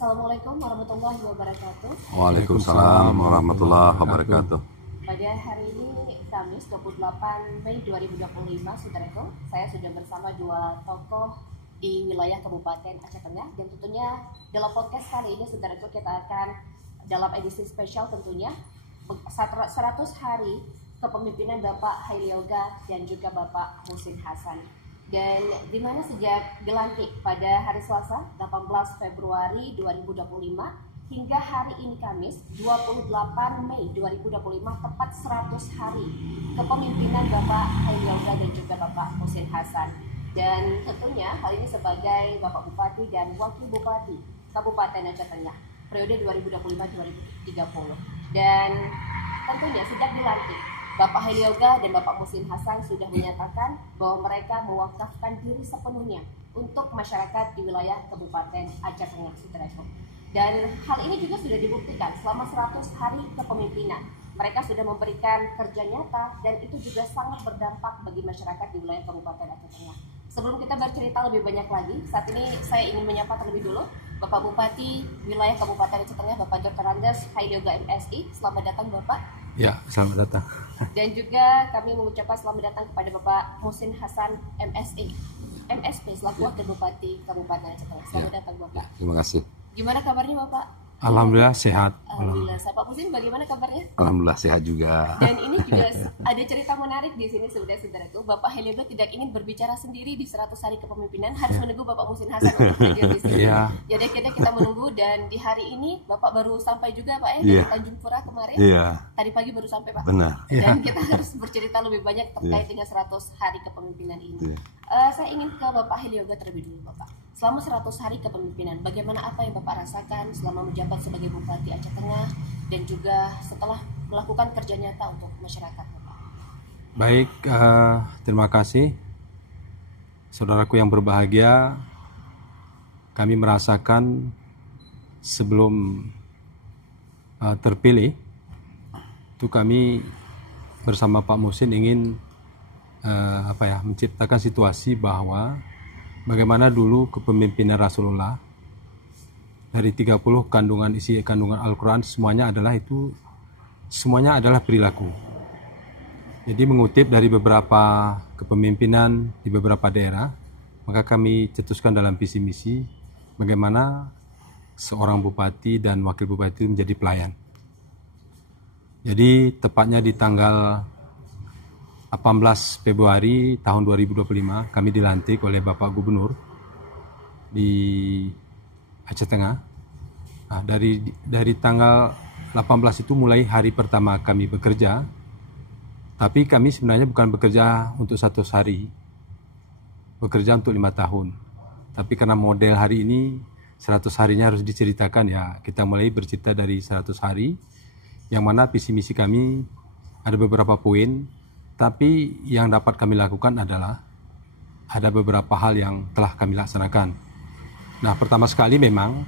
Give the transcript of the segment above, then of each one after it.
Assalamualaikum warahmatullahi wabarakatuh. Waalaikumsalam warahmatullahi wabarakatuh. Pada hari ini Kamis 28 Mei 2025, saudaraku, saya sudah bersama dua tokoh di wilayah Kabupaten Aceh Tengah, dan tentunya dalam podcast kali ini, saudaraku, kita akan dalam edisi spesial tentunya 100 hari kepemimpinan Bapak Haili Yoga dan juga Bapak Muhsin Hasan. Dan dimana sejak dilantik pada hari Selasa 18 Februari 2025 hingga hari ini Kamis 28 Mei 2025, tepat 100 hari kepemimpinan Bapak Haili Yoga dan juga Bapak Muhsin Hasan. Dan tentunya hal ini sebagai Bapak Bupati dan Wakil Bupati Kabupaten Aceh Tengah periode 2025-2030. Dan tentunya sejak dilantik, Bapak Haili Yoga dan Bapak Muhsin Hasan sudah menyatakan bahwa mereka mewakafkan diri sepenuhnya untuk masyarakat di wilayah Kabupaten Aceh Tengah, saudaraku. Dan hal ini juga sudah dibuktikan selama 100 hari kepemimpinan. Mereka sudah memberikan kerja nyata dan itu juga sangat berdampak bagi masyarakat di wilayah Kabupaten Aceh Tengah. Sebelum kita bercerita lebih banyak lagi, saat ini saya ingin menyapa terlebih dulu Bapak Bupati wilayah Kabupaten Aceh Tengah, Bapak Dr. Andes Haili Yoga MSI. Selamat datang, Bapak. Ya, selamat datang. Dan juga kami mengucapkan selamat datang kepada Bapak Muhsin Hasan MSI, MSP selaku Wakil Bupati Kabupaten Aceh Tengah. Selamat datang, Bapak. Terima kasih. Gimana kabarnya, Bapak? Alhamdulillah sehat. Alhamdulillah. Pak Muhsin, bagaimana kabarnya? Alhamdulillah sehat juga. Dan ini juga ada cerita menarik di sini, saudara-saudaraku. Bapak Haili Yoga tidak ingin berbicara sendiri di 100 hari kepemimpinan, harus menunggu Bapak Muhsin Hasan untuk hadir di sini. Jadi kita menunggu, dan di hari ini Bapak baru sampai juga, Pak, dari Tanjung Pura kemarin. Tadi pagi baru sampai, Pak. Benar. Dan kita harus bercerita lebih banyak terkait dengan 100 hari kepemimpinan ini. Saya ingin ke Bapak Haili Yoga terlebih dulu, Bapak. Selama 100 hari kepemimpinan, bagaimana apa yang Bapak rasakan selama menjabat sebagai Bupati Aceh Tengah dan juga setelah melakukan kerja nyata untuk masyarakat, Bapak? Baik, terima kasih. Saudaraku yang berbahagia, kami merasakan sebelum terpilih, itu kami bersama Pak Muhsin ingin menciptakan situasi bahwa bagaimana dulu kepemimpinan Rasulullah dari 30 isi kandungan Al-Quran semuanya adalah perilaku. Jadi mengutip dari beberapa kepemimpinan di beberapa daerah, maka kami cetuskan dalam visi misi bagaimana seorang bupati dan wakil bupati menjadi pelayan. Jadi tepatnya di tanggal 18 Februari tahun 2025 kami dilantik oleh Bapak Gubernur di Aceh Tengah. Nah, dari tanggal 18 itu mulai hari pertama kami bekerja. Tapi kami sebenarnya bukan bekerja untuk 100 hari, bekerja untuk 5 tahun. Tapi karena model hari ini 100 harinya harus diceritakan, ya kita mulai bercerita dari 100 hari, yang mana visi misi kami ada beberapa poin. Tapi yang dapat kami lakukan adalah ada beberapa hal yang telah kami laksanakan. Nah, pertama sekali memang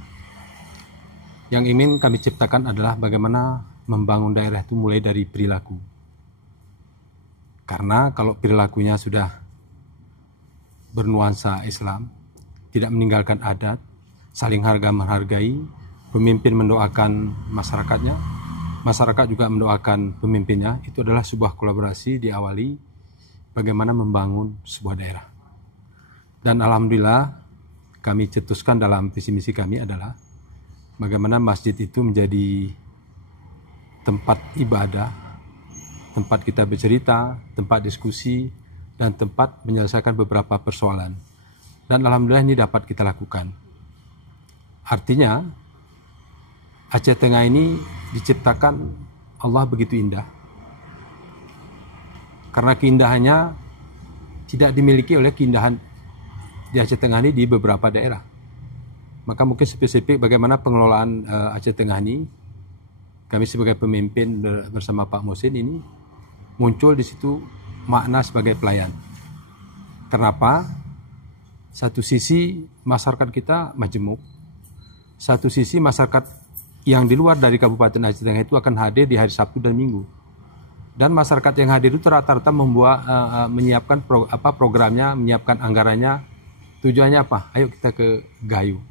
yang ingin kami ciptakan adalah bagaimana membangun daerah itu mulai dari perilaku. Karena kalau perilakunya sudah bernuansa Islam, tidak meninggalkan adat, saling harga menghargai, pemimpin mendoakan masyarakatnya, masyarakat juga mendoakan pemimpinnya, itu adalah sebuah kolaborasi diawali bagaimana membangun sebuah daerah. Dan alhamdulillah kami cetuskan dalam visi misi kami adalah bagaimana masjid itu menjadi tempat ibadah, tempat kita bercerita, tempat diskusi, dan tempat menyelesaikan beberapa persoalan. Dan alhamdulillah ini dapat kita lakukan. Artinya Aceh Tengah ini diciptakan Allah begitu indah. Karena keindahannya tidak dimiliki oleh keindahan di Aceh Tengah ini di beberapa daerah. Maka mungkin spesifik bagaimana pengelolaan Aceh Tengah ini, kami sebagai pemimpin bersama Pak Muhsin ini muncul di situ makna sebagai pelayan. Kenapa? Satu sisi masyarakat kita majemuk, satu sisi masyarakat yang di luar dari Kabupaten Aceh Tengah itu akan hadir di hari Sabtu dan Minggu. Dan masyarakat yang hadir itu rata-rata menyiapkan programnya, menyiapkan anggarannya. Tujuannya apa? Ayo kita ke Gayo.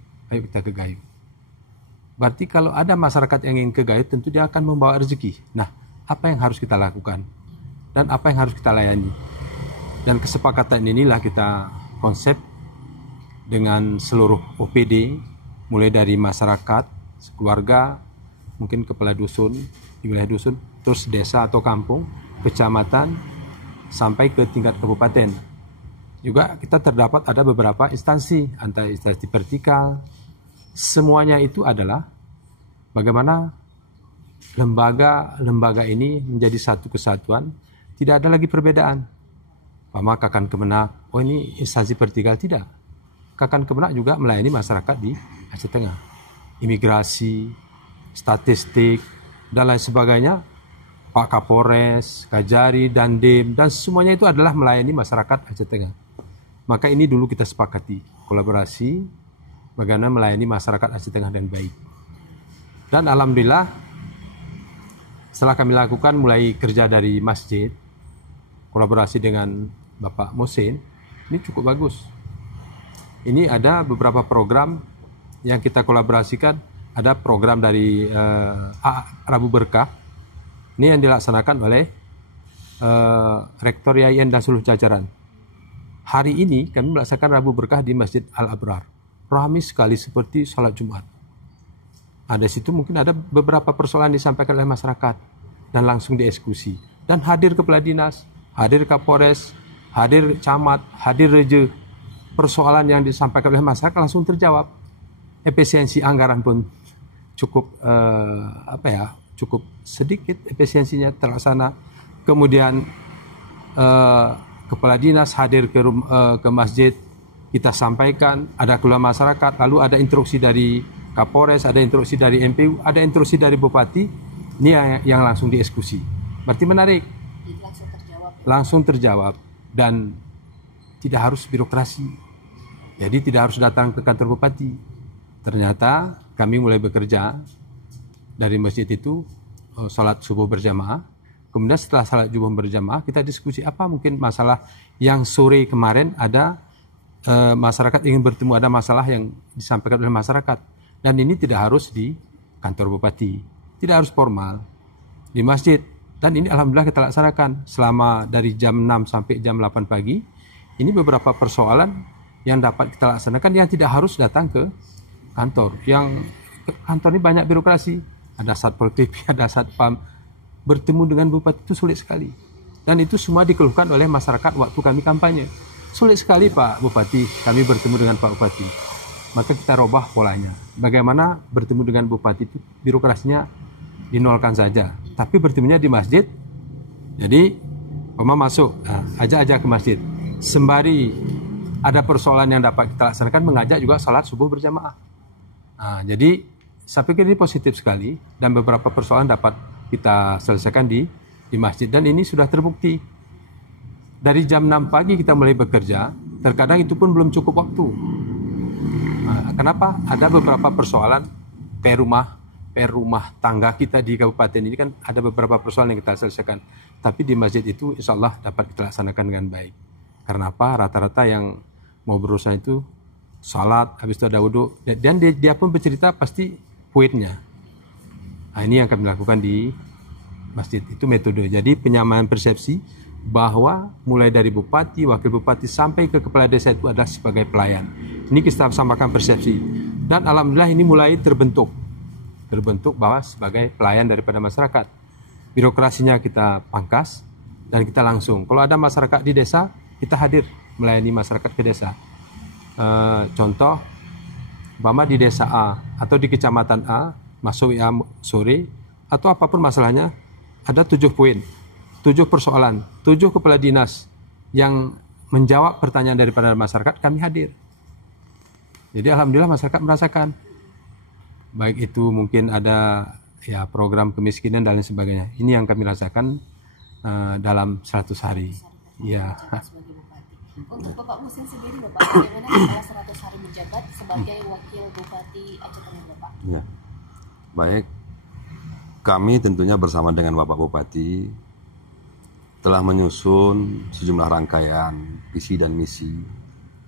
Berarti kalau ada masyarakat yang ingin ke Gayo, tentu dia akan membawa rezeki. Nah, apa yang harus kita lakukan? Dan apa yang harus kita layani? Dan kesepakatan inilah kita konsep dengan seluruh OPD, mulai dari masyarakat, keluarga, mungkin kepala dusun, di wilayah dusun, terus desa atau kampung, kecamatan, sampai ke tingkat kabupaten. Juga kita terdapat ada beberapa instansi, antara instansi vertikal. Semuanya itu adalah bagaimana lembaga ini menjadi satu kesatuan, tidak ada lagi perbedaan. Maka Kakan Kemenak, oh ini instansi vertikal, tidak. Kakan Kemenak juga melayani masyarakat di Aceh Tengah. Imigrasi, statistik, dan lain sebagainya. Pak Kapolres, Kajari, Dandim, dan semuanya itu adalah melayani masyarakat Aceh Tengah. Maka ini dulu kita sepakati, kolaborasi, bagaimana melayani masyarakat Aceh Tengah dan baik. Dan alhamdulillah, setelah kami lakukan mulai kerja dari masjid, kolaborasi dengan Bapak Musin, ini cukup bagus. Ini ada beberapa program yang kita kolaborasikan, ada program dari Rabu Berkah, ini yang dilaksanakan oleh Rektor YIN dan seluruh jajaran. Hari ini kami melaksanakan Rabu Berkah di Masjid Al-Abrar. Ramai sekali seperti salat Jumat. Ada situ mungkin ada beberapa persoalan disampaikan oleh masyarakat dan langsung dieksekusi. Dan hadir kepala dinas, hadir Kapolres, hadir camat, hadir reje. Persoalan yang disampaikan oleh masyarakat langsung terjawab. Efisiensi anggaran pun cukup cukup sedikit efisiensinya terlaksana. Kemudian kepala dinas hadir ke masjid, kita sampaikan, ada keluhan masyarakat, lalu ada instruksi dari Kapolres, ada instruksi dari MPU, ada instruksi dari Bupati, ini yang langsung dieksekusi. Berarti menarik. Langsung terjawab dan tidak harus birokrasi. Jadi tidak harus datang ke kantor Bupati. Ternyata kami mulai bekerja dari masjid itu, salat subuh berjamaah. Kemudian setelah salat subuh berjamaah, kita diskusi apa mungkin masalah yang sore kemarin ada masyarakat ingin bertemu, ada masalah yang disampaikan oleh masyarakat. Dan ini tidak harus di kantor Bupati, tidak harus formal, di masjid. Dan ini alhamdulillah kita laksanakan selama dari jam 6 sampai jam 8 pagi. Ini beberapa persoalan yang dapat kita laksanakan yang tidak harus datang ke kantor. Yang kantor ini banyak birokrasi, ada Satpol PP, ada Satpam. Bertemu dengan Bupati itu sulit sekali. Dan itu semua dikeluhkan oleh masyarakat waktu kami kampanye. Sulit sekali Pak Bupati, kami bertemu dengan Pak Bupati. Maka kita robah polanya. Bagaimana bertemu dengan Bupati itu birokrasinya dinolkan saja. Tapi bertemunya di masjid. Jadi masuk, ajak-ajak ke masjid. Sembari ada persoalan yang dapat kita laksanakan, mengajak juga salat subuh berjamaah. Jadi saya pikir ini positif sekali dan beberapa persoalan dapat kita selesaikan di masjid. Dan ini sudah terbukti. Dari jam 6 pagi kita mulai bekerja, terkadang itu pun belum cukup waktu. Kenapa? Ada beberapa persoalan per rumah tangga kita di kabupaten ini kan ada beberapa persoalan yang kita selesaikan. Tapi di masjid itu insya Allah dapat kita laksanakan dengan baik. Karena apa? Rata-rata yang mau berurusan itu salat, habis itu ada wudhu. Dan dia pun bercerita pasti poinnya. Ini yang kami lakukan di masjid. Itu metode. Jadi penyamaan persepsi bahwa mulai dari bupati, wakil bupati sampai ke kepala desa itu adalah sebagai pelayan. Ini kita sampaikan persepsi. Dan alhamdulillah ini mulai terbentuk bahwa sebagai pelayan daripada masyarakat. Birokrasinya kita pangkas dan kita langsung. Kalau ada masyarakat di desa, kita hadir melayani masyarakat ke desa. Contoh, umpama di desa A atau di kecamatan A, masuk WA sore, atau apapun masalahnya, ada 7 poin, 7 persoalan, 7 kepala dinas yang menjawab pertanyaan daripada masyarakat, kami hadir. Jadi alhamdulillah masyarakat merasakan. Baik itu mungkin ada ya program kemiskinan dan lain sebagainya. Ini yang kami rasakan dalam 100 hari. Ya. Untuk Bapak Musin sendiri, Bapak, bagaimana setelah 100 hari menjabat sebagai wakil Bupati Aceh Tengah, Bapak? Ya. Baik, kami tentunya bersama dengan Bapak Bupati telah menyusun sejumlah rangkaian visi dan misi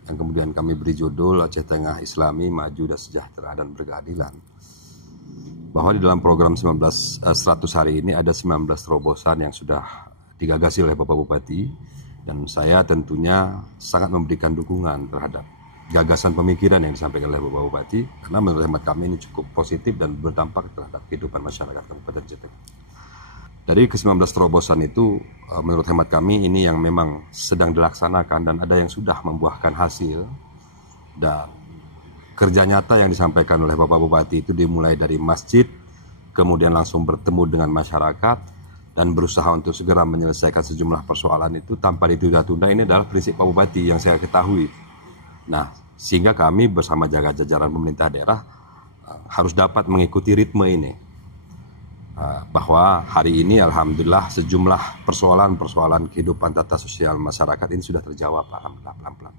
yang kemudian kami beri judul Aceh Tengah Islami, Maju dan Sejahtera dan Berkeadilan. bahwa di dalam program 100 hari ini ada 19 terobosan yang sudah digagasi oleh Bapak Bupati, dan saya tentunya sangat memberikan dukungan terhadap gagasan pemikiran yang disampaikan oleh Bapak Bupati, karena menurut hemat kami ini cukup positif dan berdampak terhadap kehidupan masyarakat Kabupaten Aceh Tengah. Dari ke-19 terobosan itu, menurut hemat kami ini yang memang sedang dilaksanakan dan ada yang sudah membuahkan hasil. Dan kerja nyata yang disampaikan oleh Bapak Bupati itu dimulai dari masjid, kemudian langsung bertemu dengan masyarakat, dan berusaha untuk segera menyelesaikan sejumlah persoalan itu tanpa ditunda-tunda. Ini adalah prinsip Pak Bupati yang saya ketahui. Nah, sehingga kami bersama jajaran pemerintah daerah harus dapat mengikuti ritme ini. Bahwa hari ini alhamdulillah sejumlah persoalan kehidupan tata sosial masyarakat ini sudah terjawab alhamdulillah pelan-pelan.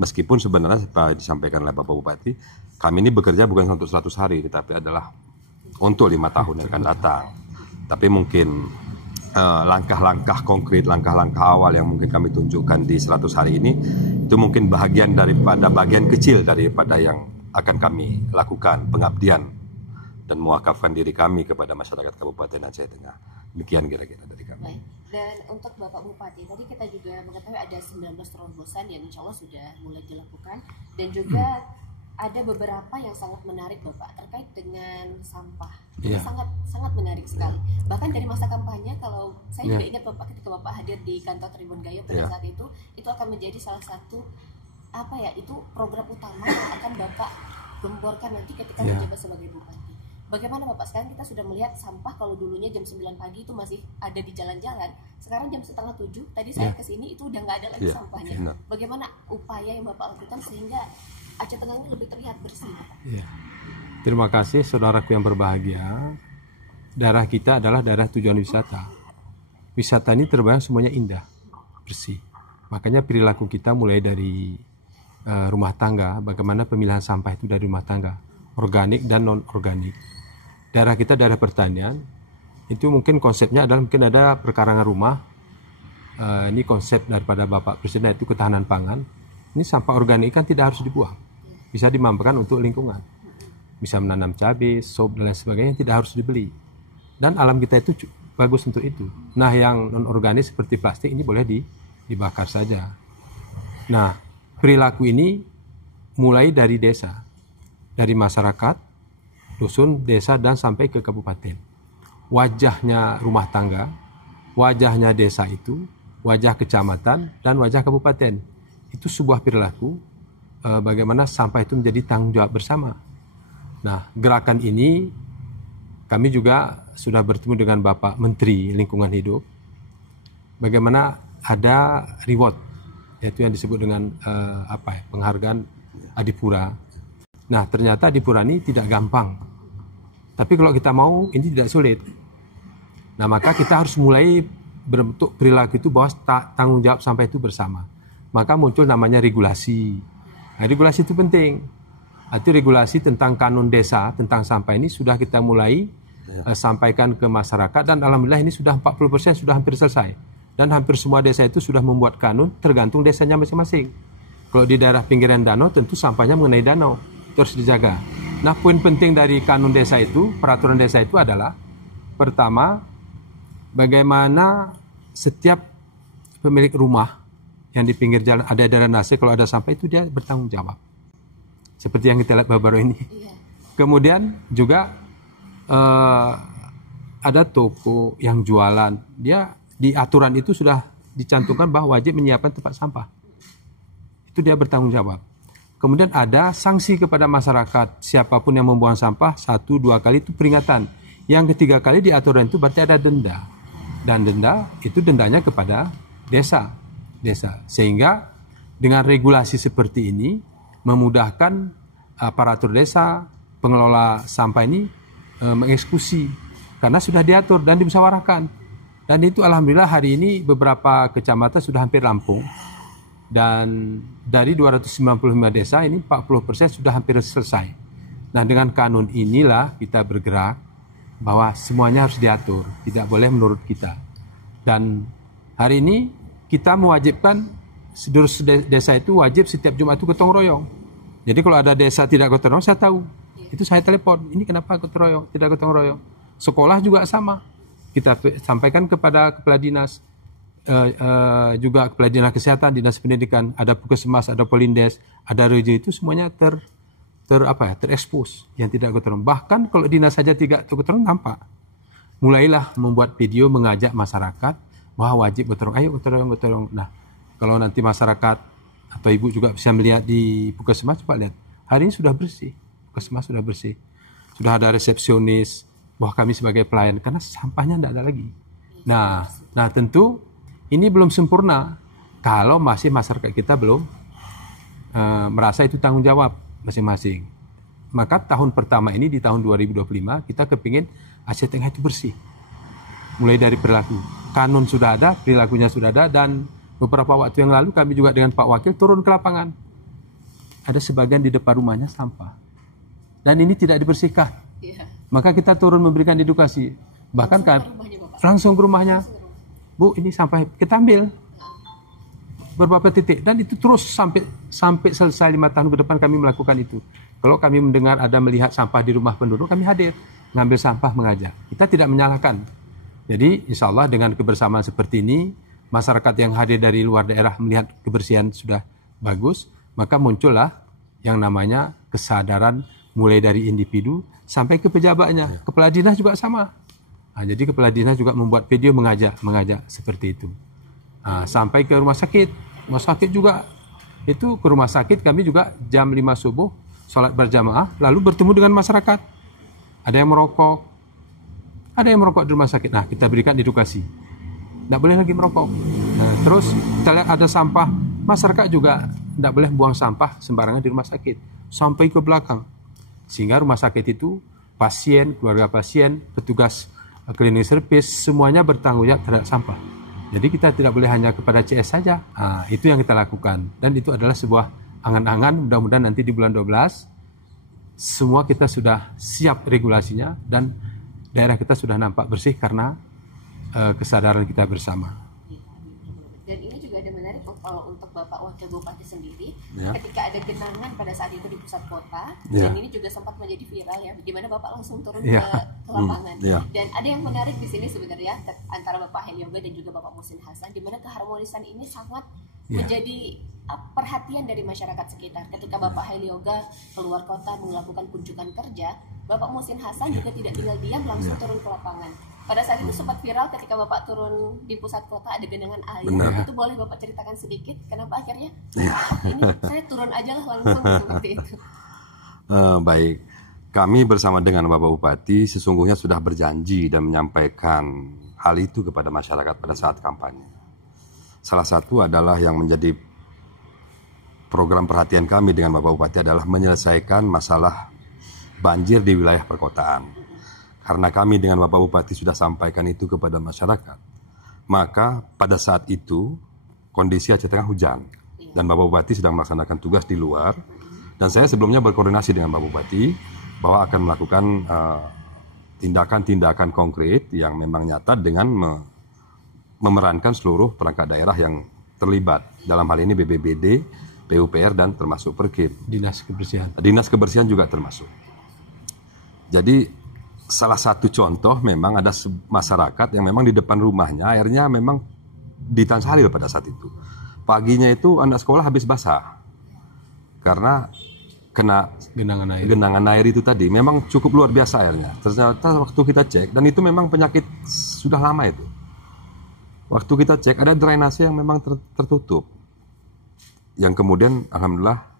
Meskipun sebenarnya seperti disampaikan oleh Bapak Bupati, kami ini bekerja bukan untuk 100 hari, tetapi adalah untuk 5 tahun yang akan datang. Tapi mungkin langkah-langkah konkret, langkah-langkah awal yang mungkin kami tunjukkan di 100 hari ini, itu mungkin bagian kecil daripada yang akan kami lakukan, pengabdian dan mewakafkan diri kami kepada masyarakat Kabupaten Aceh Tengah. Demikian kira-kira dari kami. Baik. Dan untuk Bapak Bupati, tadi kita juga mengetahui ada 19 terobosan yang insya Allah sudah mulai dilakukan, dan juga ada beberapa yang sangat menarik Bapak terkait dengan sampah. Ini sangat menarik sekali. Bahkan dari masa kampanye, kalau saya juga ingat Bapak ketika Bapak hadir di kantor Tribun Gayo pada saat itu akan menjadi salah satu itu program utama yang akan Bapak gemborkan nanti ketika menjabat sebagai Bupati. Bagaimana Bapak, sekarang kita sudah melihat sampah, kalau dulunya jam 9 pagi itu masih ada di jalan-jalan, sekarang jam 6:30 tadi saya kesini itu udah nggak ada lagi sampahnya. Bagaimana upaya yang Bapak lakukan sehingga Aceh Tengah ini lebih terlihat bersih, Bapak? Terima kasih saudaraku yang berbahagia. Daerah kita adalah daerah tujuan wisata. Wisata ini terbayang semuanya indah, bersih. Makanya perilaku kita mulai dari rumah tangga, bagaimana pemilihan sampah itu dari rumah tangga, organik dan non-organik. Daerah kita daerah pertanian, itu mungkin konsepnya adalah mungkin ada perkarangan rumah. Ini konsep daripada Bapak Presiden, itu ketahanan pangan. Ini sampah organik kan tidak harus dibuang, bisa dimanfaatkan untuk lingkungan. Bisa menanam cabai, sop dan lain sebagainya, tidak harus dibeli. Dan alam kita itu bagus untuk itu. Nah, yang non-organik seperti plastik ini boleh dibakar saja. Nah, perilaku ini mulai dari desa, dari masyarakat, dusun, desa, dan sampai ke kabupaten. Wajahnya rumah tangga, wajahnya desa itu, wajah kecamatan, dan wajah kabupaten. Itu sebuah perilaku bagaimana sampah itu menjadi tanggung jawab bersama. Nah, gerakan ini kami juga sudah bertemu dengan Bapak Menteri Lingkungan Hidup. Bagaimana ada reward, yaitu yang disebut dengan penghargaan Adipura. Nah, ternyata Adipura ini tidak gampang. Tapi kalau kita mau, ini tidak sulit. Nah, maka kita harus mulai berbentuk perilaku itu bahwa tanggung jawab sampah itu bersama. Maka muncul namanya regulasi. Nah, regulasi itu penting. Itu regulasi tentang kanun desa, tentang sampah ini sudah kita mulai sampaikan ke masyarakat, dan alhamdulillah ini sudah 40% sudah hampir selesai. Dan hampir semua desa itu sudah membuat kanun tergantung desanya masing-masing. Kalau di daerah pinggiran danau tentu sampahnya mengenai danau, itu harus dijaga. Nah, poin penting dari kanun desa itu, peraturan desa itu adalah, pertama, bagaimana setiap pemilik rumah yang di pinggir jalan ada drainase, kalau ada sampah itu dia bertanggung jawab. Seperti yang kita lihat baru-baru ini. Kemudian juga ada toko yang jualan, dia di aturan itu sudah dicantumkan bahwa wajib menyiapkan tempat sampah. Itu dia bertanggung jawab. Kemudian ada sanksi kepada masyarakat, siapapun yang membuang sampah 1-2 kali itu peringatan. Yang ketiga kali di aturan itu berarti ada denda. Dan denda itu dendanya kepada desa. Sehingga dengan regulasi seperti ini memudahkan aparatur desa, pengelola sampah ini mengeksekusi karena sudah diatur dan dimusyawarahkan. Dan itu alhamdulillah hari ini beberapa kecamatan sudah hampir rampung. Dan dari 295 desa ini 40% sudah hampir selesai. Nah, dengan kanun inilah kita bergerak bahwa semuanya harus diatur, tidak boleh menurut kita. Dan hari ini kita mewajibkan seluruh desa itu wajib setiap Jumat itu gotong royong. Jadi kalau ada desa tidak gotong royong, saya tahu Itu saya telepon, ini kenapa gotong royong, tidak gotong royong. Sekolah juga sama, kita sampaikan kepada kepala dinas, juga kepala dinas kesehatan, dinas pendidikan, ada puskesmas, ada polindes, ada rejo, itu semuanya terekspos yang tidak gotong royong. Bahkan kalau dinas saja tidak gotong royong nampak. Mulailah membuat video mengajak masyarakat bahwa wajib gotong royong, ayo gotong royong, gotong royong. Nah, kalau nanti masyarakat atau ibu juga bisa melihat di puskesmas, coba lihat, hari ini sudah bersih, puskesmas sudah bersih, sudah ada resepsionis, bahwa kami sebagai pelayan, karena sampahnya tidak ada lagi. Nah tentu ini belum sempurna kalau masih masyarakat kita belum merasa itu tanggung jawab masing-masing. Maka tahun pertama ini di tahun 2025 kita kepingin Aceh Tengah itu bersih. Mulai dari perilaku, kanun sudah ada, perilakunya sudah ada, dan beberapa waktu yang lalu kami juga dengan Pak Wakil turun ke lapangan. Ada sebagian di depan rumahnya sampah. Dan ini tidak dibersihkan. Iya. Maka kita turun memberikan edukasi. Bahkan kan langsung ke rumahnya. Bu, ini sampah kita ambil. Beberapa titik. Dan itu terus sampai selesai 5 tahun ke depan kami melakukan itu. Kalau kami mendengar ada melihat sampah di rumah penduduk, kami hadir. Ngambil sampah, mengajak. Kita tidak menyalahkan. Jadi insya Allah dengan kebersamaan seperti ini, masyarakat yang hadir dari luar daerah melihat kebersihan sudah bagus, maka muncullah yang namanya kesadaran mulai dari individu sampai ke pejabatnya. Kepala dinas juga sama. Nah, jadi kepala dinas juga membuat video mengajak seperti itu. Nah, sampai ke rumah sakit. Rumah sakit juga, itu ke rumah sakit kami juga jam 5 subuh, sholat berjamaah, lalu bertemu dengan masyarakat. Ada yang merokok di rumah sakit. Nah, kita berikan edukasi. Tidak boleh lagi merokok. Nah, terus kita lihat ada sampah, masyarakat juga tidak boleh buang sampah sembarangan di rumah sakit sampai ke belakang, sehingga rumah sakit itu pasien, keluarga pasien, petugas cleaning service semuanya bertanggung jawab terhadap sampah. Jadi kita tidak boleh hanya kepada CS saja. Nah, itu yang kita lakukan, dan itu adalah sebuah angan-angan. Mudah-mudahan nanti di bulan 12 semua kita sudah siap regulasinya dan daerah kita sudah nampak bersih karena kesadaran kita bersama. Dan ini juga ada menarik kalau untuk Bapak Wakil Bupati sendiri, Ya. ketika ada genangan pada saat itu di pusat kota, Ya. dan ini juga sempat menjadi viral ya, di mana Bapak langsung turun Ya. ke lapangan. Ya. Dan ada yang menarik di sini sebenarnya antara Bapak Helioga dan juga Bapak Muhsin Hasan, di mana keharmonisan ini sangat Ya. menjadi perhatian dari masyarakat sekitar. Ketika Bapak Helioga keluar kota melakukan kunjungan kerja, Bapak Muhsin Hasan juga tidak tinggal diam, langsung turun ke lapangan. Pada saat itu sempat viral ketika Bapak turun di pusat kota ada genangan air. Benar. Itu boleh Bapak ceritakan sedikit kenapa akhirnya Ya. ini saya turun aja lah langsung seperti itu. Baik, kami bersama dengan Bapak Bupati sesungguhnya sudah berjanji dan menyampaikan hal itu kepada masyarakat pada saat kampanye. Salah satu adalah yang menjadi program perhatian kami dengan Bapak Bupati adalah menyelesaikan masalah banjir di wilayah perkotaan. Karena kami dengan Bapak Bupati sudah sampaikan itu kepada masyarakat, maka pada saat itu kondisi Aceh Tengah hujan dan Bapak Bupati sedang melaksanakan tugas di luar, dan saya sebelumnya berkoordinasi dengan Bapak Bupati bahwa akan melakukan tindakan-tindakan konkret yang memang nyata dengan memerankan seluruh perangkat daerah yang terlibat, dalam hal ini BPBD, PUPR, dan termasuk Perkim. Dinas kebersihan. Dinas kebersihan juga termasuk. Jadi salah satu contoh memang ada masyarakat yang memang di depan rumahnya airnya memang ditansalil pada saat itu. Paginya itu anak sekolah habis basah karena kena genangan air itu tadi. Memang cukup luar biasa airnya. Ternyata waktu kita cek, dan itu memang penyakit sudah lama itu. Waktu kita cek ada drainase yang memang tertutup. Yang kemudian alhamdulillah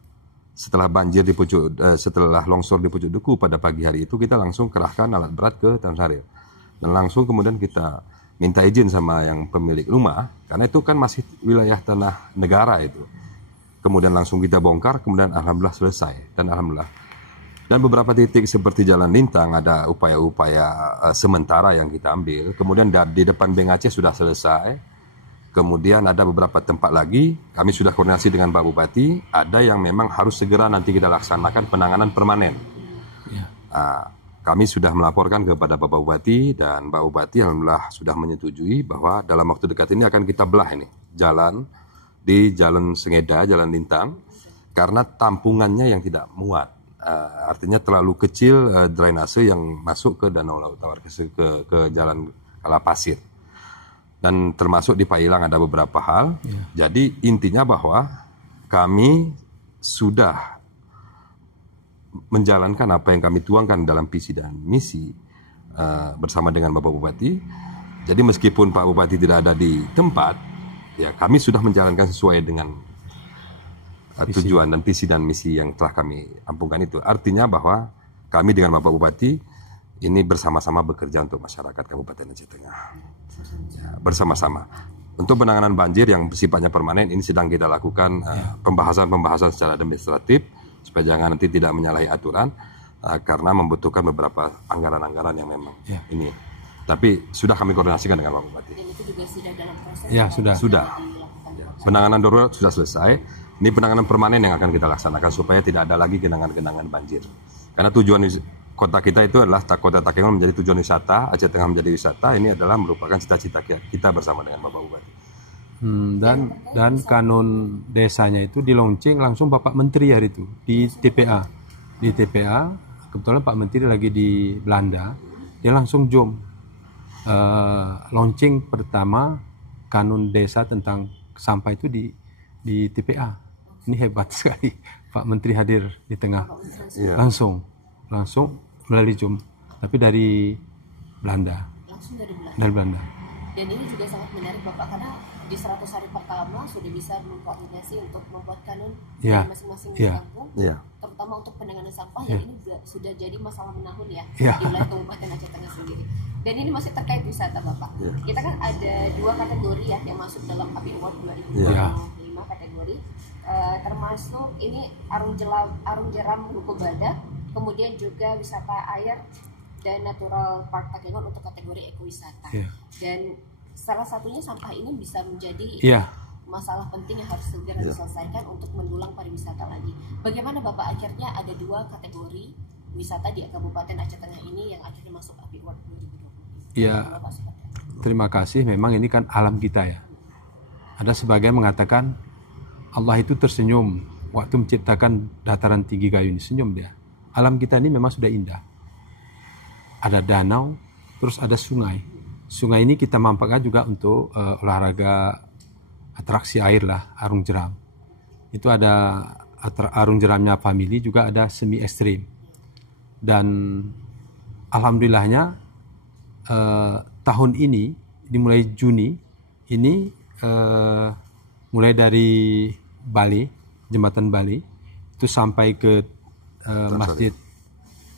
setelah banjir di setelah longsor di Pucuk Duku pada pagi hari itu, kita langsung kerahkan alat berat ke Tansaril. Dan langsung kemudian kita minta izin sama yang pemilik rumah, karena itu kan masih wilayah tanah negara itu. Kemudian langsung kita bongkar, kemudian alhamdulillah selesai. Dan alhamdulillah. Dan beberapa titik seperti Jalan Lintang ada upaya-upaya sementara yang kita ambil. Kemudian di depan Bank Aceh sudah selesai. Kemudian ada beberapa tempat lagi, kami sudah koordinasi dengan Pak Bupati, ada yang memang harus segera nanti kita laksanakan penanganan permanen. Ya. Kami sudah melaporkan kepada Bapak Bupati, dan Pak Bupati alhamdulillah sudah menyetujui bahwa dalam waktu dekat ini akan kita belah ini jalan di Jalan Sengeda, Jalan Lintang, karena tampungannya yang tidak muat. Artinya terlalu kecil drainase yang masuk ke Danau Laut Tawar, ke jalan Kalapasir. Dan termasuk di Pailang ada beberapa hal. Jadi intinya bahwa kami sudah menjalankan apa yang kami tuangkan dalam visi dan misi bersama dengan Bapak Bupati. Jadi meskipun Pak Bupati tidak ada di tempat, ya kami sudah menjalankan sesuai dengan tujuan dan visi dan misi yang telah kami ampungkan itu. Artinya bahwa kami dengan Bapak Bupati ini bersama-sama bekerja untuk masyarakat Kabupaten Aceh Tengah. Ya, bersama-sama. Untuk penanganan banjir yang sifatnya permanen ini sedang kita lakukan pembahasan-pembahasan secara administratif supaya jangan nanti tidak menyalahi aturan karena membutuhkan beberapa anggaran-anggaran yang memang ini. Tapi sudah kami koordinasikan dengan Pak Bupati. Dan itu juga sudah dalam proses. Ya, sudah. Ya, penanganan darurat sudah selesai. Ini penanganan permanen yang akan kita laksanakan supaya tidak ada lagi genangan-genangan banjir. Karena tujuan kota kita itu adalah kota Takengon menjadi tujuan wisata, Aceh Tengah menjadi wisata. Ini adalah merupakan cita-cita kita bersama dengan Bapak Bupati. Dan kanun desanya itu dilonceng langsung Bapak Menteri hari itu di TPA. Di TPA kebetulan Pak Menteri lagi di Belanda, dia langsung jom launching pertama kanun desa tentang sampah itu di TPA. Ini hebat sekali, Pak Menteri hadir di tengah, langsung melalui Zoom, tapi dari Belanda. Langsung dari Belanda. Dan ini juga sangat menarik Bapak karena di 100 hari pertama sudah bisa mengkoordinasi untuk membuat kanun di masing-masing kampung, terutama untuk penanganan sampah yang ini sudah jadi masalah menahun di wilayah Kabupaten Aceh Tengah sendiri. Dan ini masih terkait wisata Bapak. Kita kan ada 2 kategori yang masuk dalam API Award 2025 kategori. Termasuk ini arung jeram Ruko Badak, kemudian juga wisata air dan natural park Takengon untuk kategori ekowisata. Dan salah satunya sampah ini bisa menjadi masalah penting yang harus segera diselesaikan untuk mendulang pariwisata lagi. Bagaimana Bapak akhirnya ada 2 kategori wisata di Kabupaten Aceh Tengah ini yang akhirnya masuk API Award 2020? Terima kasih. Memang ini kan alam kita ya. Ada sebagian mengatakan Allah itu tersenyum waktu menciptakan dataran tinggi Gayo ini, senyum dia. Alam kita ini memang sudah indah. Ada danau, terus ada sungai. Sungai ini kita manfaatkan juga untuk olahraga atraksi air lah, arung jeram. Itu ada arung jeramnya family, juga ada semi ekstrim. Dan alhamdulillahnya tahun ini, dimulai Juni, ini mulai dari Bali, Jembatan Bali, itu sampai ke Masjid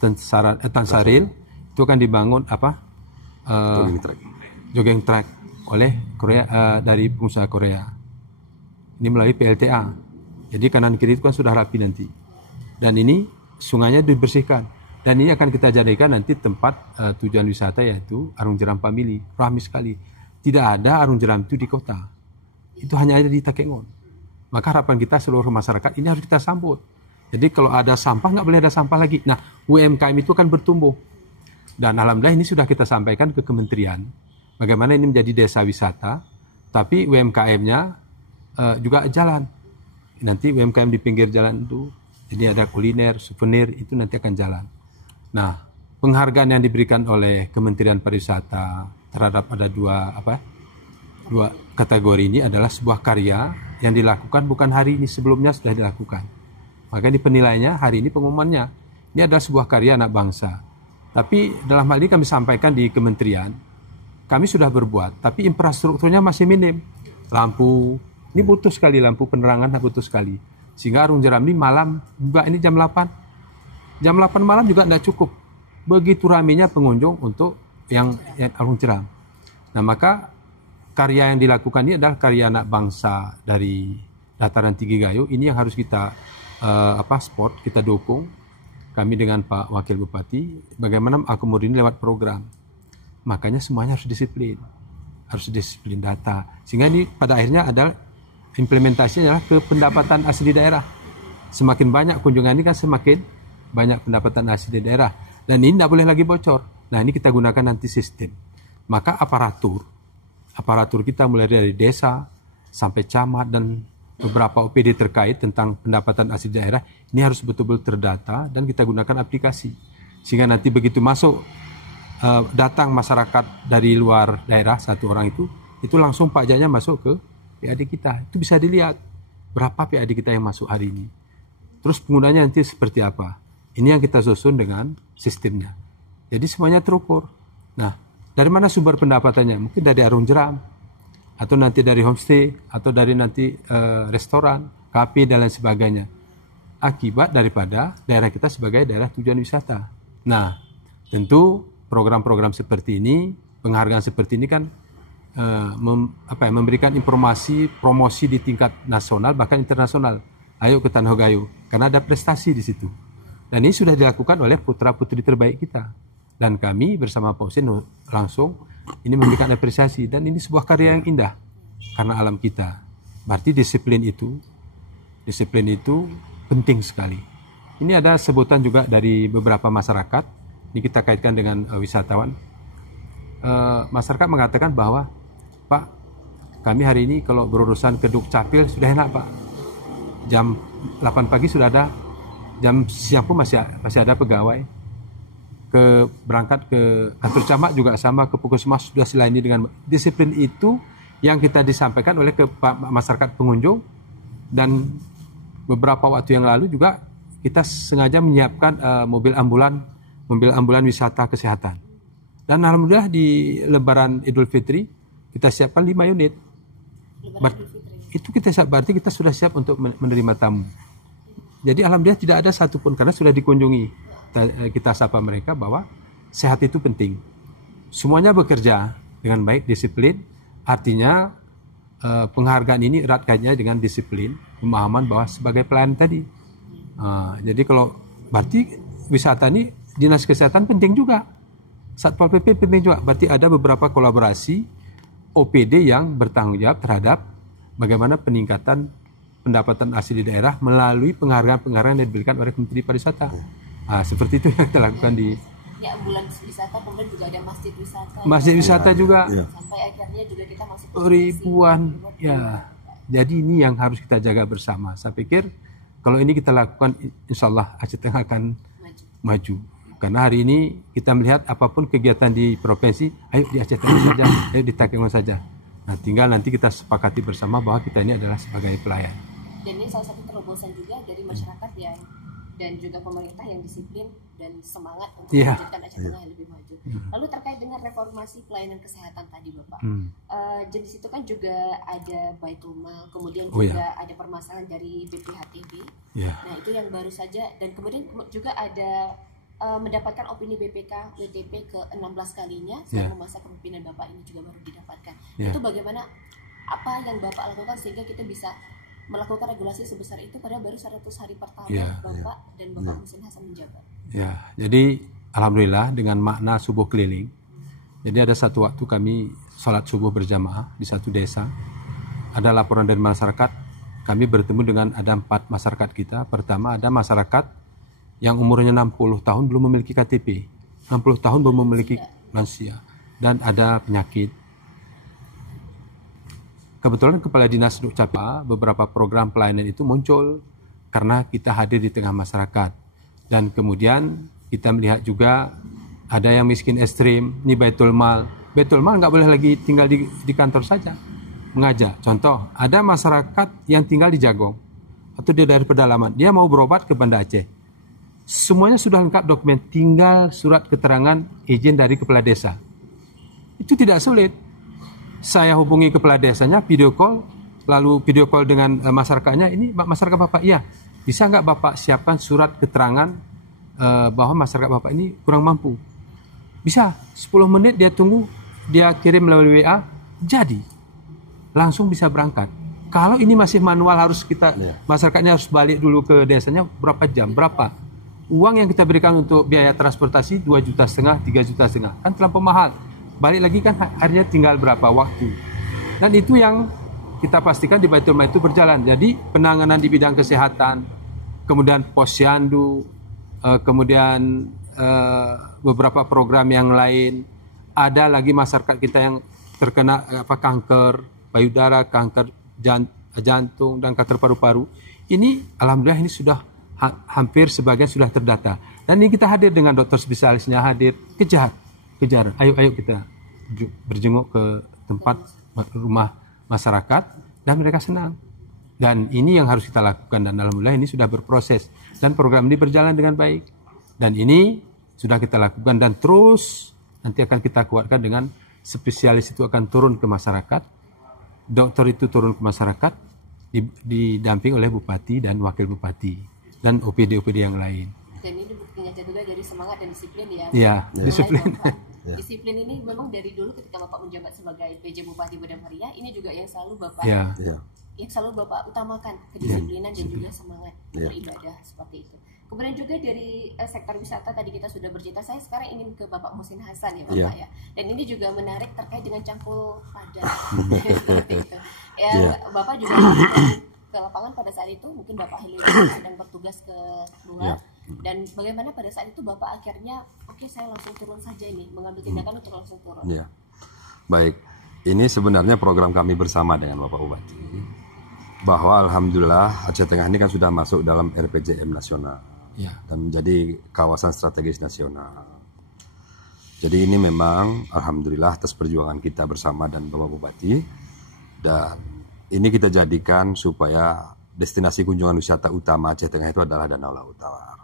Tansaril, itu akan dibangun jogging track oleh Korea, dari pengusaha Korea. Ini melalui PLTA. Jadi kanan kiri itu kan sudah rapi nanti. Dan ini sungainya dibersihkan. Dan ini akan kita jadikan nanti tempat tujuan wisata, yaitu arung jeram family. Ramai sekali. Tidak ada arung jeram itu di kota. Itu hanya ada di Takengon. Maka harapan kita seluruh masyarakat ini harus kita sambut. Jadi kalau ada sampah, nggak boleh ada sampah lagi. Nah, UMKM itu akan bertumbuh. Dan alhamdulillah ini sudah kita sampaikan ke kementerian. Bagaimana ini menjadi desa wisata, tapi UMKM-nya juga jalan. Nanti UMKM di pinggir jalan itu, jadi ada kuliner, souvenir, itu nanti akan jalan. Nah, penghargaan yang diberikan oleh Kementerian Pariwisata terhadap ada dua kategori ini adalah sebuah karya yang dilakukan bukan hari ini, sebelumnya sudah dilakukan. Maka ini penilaiannya, hari ini pengumumannya. Ini adalah sebuah karya anak bangsa. Tapi dalam hal ini kami sampaikan di kementerian, kami sudah berbuat, tapi infrastrukturnya masih minim. Lampu, ini butuh sekali, lampu penerangan butuh sekali. Sehingga arung jeram ini malam, juga ini jam 8. Jam 8 malam juga tidak cukup. Begitu ramainya pengunjung untuk yang arung jeram. Nah, maka karya yang dilakukan ini adalah karya anak bangsa dari dataran tinggi Gayo. Ini yang harus kita support, kita dukung. Kami dengan Pak Wakil Bupati, bagaimana mengakomodir ini lewat program. Makanya semuanya harus disiplin data. Sehingga ini pada akhirnya adalah implementasinya adalah ke pendapatan asli daerah. Semakin banyak kunjungan ini kan semakin banyak pendapatan asli daerah. Dan ini tidak boleh lagi bocor. Nah, ini kita gunakan nanti sistem. Maka aparatur kita mulai dari desa sampai camat dan beberapa OPD terkait tentang pendapatan asli daerah, ini harus betul-betul terdata dan kita gunakan aplikasi. Sehingga nanti begitu masuk datang masyarakat dari luar daerah satu orang itu langsung pajaknya masuk ke PAD kita. Itu bisa dilihat berapa PAD kita yang masuk hari ini. Terus penggunanya nanti seperti apa. Ini yang kita susun dengan sistemnya. Jadi semuanya terukur. Nah, dari mana sumber pendapatannya? Mungkin dari arung jeram, atau nanti dari homestay, atau dari nanti restoran, kafe, dan lain sebagainya. Akibat daripada daerah kita sebagai daerah tujuan wisata. Nah, tentu program-program seperti ini, penghargaan seperti ini kan memberikan informasi, promosi di tingkat nasional, bahkan internasional. Ayo ke Tanah Gayo, karena ada prestasi di situ. Dan ini sudah dilakukan oleh putra-putri terbaik kita. Dan kami bersama Pak Husin langsung ini memberikan apresiasi. Dan ini sebuah karya yang indah karena alam kita. Berarti disiplin itu penting sekali. Ini ada sebutan juga dari beberapa masyarakat. Ini kita kaitkan dengan wisatawan. Masyarakat mengatakan bahwa, Pak, kami hari ini kalau berurusan ke Dukcapil sudah enak, Pak. Jam 8 pagi sudah ada, jam siang pun masih ada pegawai. Berangkat ke kantor camat juga sama, ke puskesmas sudah dilayani dengan disiplin itu yang kita disampaikan oleh masyarakat pengunjung. Dan beberapa waktu yang lalu juga kita sengaja menyiapkan mobil ambulan wisata kesehatan. Dan alhamdulillah di Lebaran Idul Fitri kita siapkan 5 unit. Itu berarti kita sudah siap untuk menerima tamu. Jadi alhamdulillah tidak ada satupun, karena sudah dikunjungi. Kita sapa mereka bahwa sehat itu penting. Semuanya bekerja dengan baik, disiplin. Artinya penghargaan ini erat kaitannya dengan disiplin, pemahaman bahwa sebagai pelayan tadi. Jadi kalau berarti wisata ini dinas kesehatan penting juga, Satpol PP penting juga. Berarti ada beberapa kolaborasi OPD yang bertanggung jawab terhadap bagaimana peningkatan pendapatan asli di daerah melalui penghargaan-penghargaan yang diberikan oleh Kementerian Pariwisata. Seperti itu yang kita lakukan di ambulans wisata, kemudian juga ada masjid wisata. Masjid wisata juga. Sampai akhirnya juga kita masuk ribuan. Ya. Jadi ini yang harus kita jaga bersama. Saya pikir kalau ini kita lakukan, insya Allah Aceh Tengah akan maju. Karena hari ini kita melihat apapun kegiatan di provinsi, ayo di Aceh Tengah saja, ayo di Takengon saja. Nah, tinggal nanti kita sepakati bersama bahwa kita ini adalah sebagai pelayan. Dan ini salah satu terobosan juga dari masyarakat dan juga pemerintah yang disiplin dan semangat untuk mewujudkan Aceh Tengah yang lebih maju. Lalu terkait dengan reformasi pelayanan kesehatan tadi, Bapak, jenis itu kan juga ada Baitul Mal, kemudian juga ada permasalahan dari BPHTB. Nah, itu yang baru saja, dan kemudian juga ada mendapatkan opini BPK WTP ke-16 kalinya selama masa kepemimpinan Bapak ini juga baru didapatkan. Itu bagaimana, apa yang Bapak lakukan sehingga kita bisa melakukan regulasi sebesar itu padahal baru 100 hari pertama Bapak dan Bapak Husin Hasan menjabat. Jadi alhamdulillah dengan makna subuh keliling. Jadi ada satu waktu kami sholat subuh berjamaah di satu desa. Ada laporan dari masyarakat, kami bertemu dengan ada 4 masyarakat kita. Pertama ada masyarakat yang umurnya 60 tahun belum memiliki KTP. 60 tahun belum memiliki lansia. Dan ada penyakit. Kebetulan Kepala Dinas Dukcapil, beberapa program pelayanan itu muncul karena kita hadir di tengah masyarakat. Dan kemudian kita melihat juga ada yang miskin ekstrim, ini Baitul Mal. Baitul Mal nggak boleh lagi tinggal di kantor saja, mengajak. Contoh, ada masyarakat yang tinggal di Jagong atau di daerah pedalaman, dia mau berobat ke Banda Aceh. Semuanya sudah lengkap dokumen, tinggal surat keterangan izin dari kepala desa. Itu tidak sulit. Saya hubungi kepala desanya, video call, lalu video call dengan masyarakatnya. Ini masyarakat Bapak, iya. Bisa nggak Bapak siapkan surat keterangan bahwa masyarakat Bapak ini kurang mampu? Bisa. 10 menit dia tunggu, dia kirim melalui WA, jadi. Langsung bisa berangkat. Kalau ini masih manual, harus kita, masyarakatnya harus balik dulu ke desanya, berapa jam, berapa? Uang yang kita berikan untuk biaya transportasi 2,5 juta, 3,5 juta, kan terlampau mahal. Balik lagi kan harinya tinggal berapa waktu. Dan itu yang kita pastikan di Baitul Mal itu berjalan. Jadi penanganan di bidang kesehatan, kemudian posyandu, kemudian beberapa program yang lain. Ada lagi masyarakat kita yang terkena kanker payudara, kanker jantung dan kanker paru-paru. Ini alhamdulillah ini sudah hampir sebagian sudah terdata. Dan ini kita hadir dengan dokter spesialisnya hadir, kejar. Ayo kita berjenguk ke tempat rumah masyarakat dan mereka senang. Dan ini yang harus kita lakukan dan alhamdulillah ini sudah berproses dan program ini berjalan dengan baik. Dan ini sudah kita lakukan dan terus nanti akan kita kuatkan dengan spesialis itu akan turun ke masyarakat, dokter itu turun ke masyarakat, didamping oleh bupati dan wakil bupati dan OPD yang lain. Dan ini buktinya juga dari semangat dan disiplin ya. Iya, disiplin. Disiplin ini memang dari dulu ketika Bapak menjabat sebagai PJ Bupati Padang Haria, ini juga yang selalu Bapak yang selalu Bapak utamakan, kedisiplinan dan juga semangat beribadah seperti itu. Kemudian juga dari sektor wisata tadi kita sudah bercerita. Saya sekarang ingin ke Bapak Muhsin Hasan ya Bapak ya. Dan ini juga menarik terkait dengan Cangkul Padang. Seperti itu. Ya Bapak juga ke lapangan pada saat itu, mungkin Bapak Heli sedang bertugas ke luar. Dan bagaimana pada saat itu Bapak akhirnya saya langsung turun saja ini, mengambil tindakan untuk langsung turun. Ya. Baik. Ini sebenarnya program kami bersama dengan Bapak Bupati. Bahwa alhamdulillah Aceh Tengah ini kan sudah masuk dalam RPJM nasional. Dan menjadi kawasan strategis nasional. Jadi ini memang alhamdulillah atas perjuangan kita bersama dan Bapak Bupati, dan ini kita jadikan supaya destinasi kunjungan wisata utama Aceh Tengah itu adalah Danau Laut Tawar.